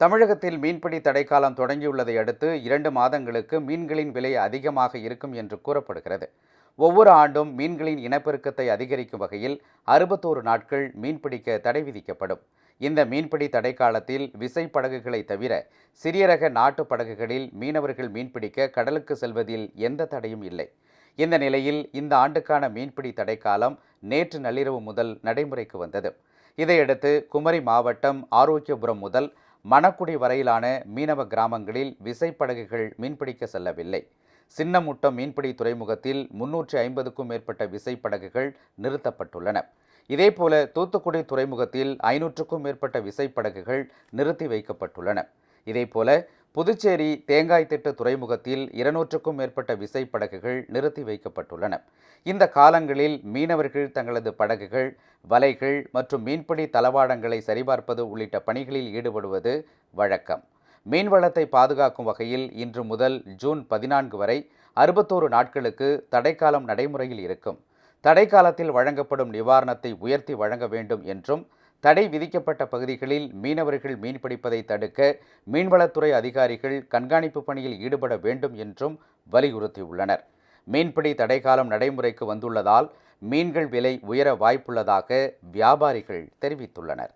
தமிழகத்தில் மீன்பிடி தடைக்காலம் தொடங்கியுள்ளதை அடுத்து இரண்டு மாதங்களுக்கு மீன்களின் விலை அதிகமாக இருக்கும் என்று கூறப்படுகிறது. ஒவ்வொரு ஆண்டும் மீன்களின் இனப்பெருக்கத்தை அதிகரிக்கும் வகையில் அறுபத்தோரு நாட்கள் மீன்பிடிக்க தடை விதிக்கப்படும். இந்த மீன்பிடி தடைக்காலத்தில் விசைப்படகுகளை தவிர சிறிய ரக நாட்டு படகுகளில் மீனவர்கள் மீன்பிடிக்க கடலுக்கு செல்வதில் எந்த தடையும் இல்லை. இந்த நிலையில் இந்த ஆண்டுக்கான மீன்பிடி தடைக்காலம் நேற்று நள்ளிரவு முதல் நடைமுறைக்கு வந்தது. இதையடுத்து குமரி மாவட்டம் ஆரோக்கியபுரம் முதல் மணக்குடி வரையிலான மீனவ கிராமங்களில் விசைப்படகுகள் மீன்பிடிக்க செல்லவில்லை. சின்னமுட்டம் மீன்பிடி துறைமுகத்தில் முன்னூற்றி ஐம்பதுக்கும் மேற்பட்ட விசைப்படகுகள் நிறுத்தப்பட்டுள்ளன. இதேபோல தூத்துக்குடி துறைமுகத்தில் ஐநூற்றுக்கும் மேற்பட்ட விசைப்படகுகள் நிறுத்தி வைக்கப்பட்டுள்ளன. இதேபோல புதுச்சேரி தேங்காய் திட்டு துறைமுகத்தில் இருநூற்றுக்கும் மேற்பட்ட விசைப்படகுகள் நிறுத்தி வைக்கப்பட்டுள்ளன. இந்த காலங்களில் மீனவர்கள் தங்களது படகுகள் வலைகள் மற்றும் மீன்பிடி தளவாடங்களை சரிபார்ப்பது உள்ளிட்ட பணிகளில் ஈடுபடுவது வழக்கம். மீன்வளத்தை பாதுகாக்கும் வகையில் இன்று முதல் ஜூன் பதினான்கு வரை அறுபத்தோரு நாட்களுக்கு தடைக்காலம் நடைமுறையில் இருக்கும். தடைக்காலத்தில் வழங்கப்படும் நிவாரணத்தை உயர்த்தி வழங்க வேண்டும் என்றும் தடை விதிக்கப்பட்ட பகுதிகளில் மீனவர்கள் மீன்பிடிப்பதை தடுக்க மீன்வளத்துறை அதிகாரிகள் கண்காணிப்பு பணியில் ஈடுபட வேண்டும் என்றும் வலியுறுத்தியுள்ளனர். மீன்பிடி தடைக்காலம் நடைமுறைக்கு வந்துள்ளதால் மீன்கள் விலை உயர வாய்ப்புள்ளதாக வியாபாரிகள் தெரிவித்துள்ளனர்.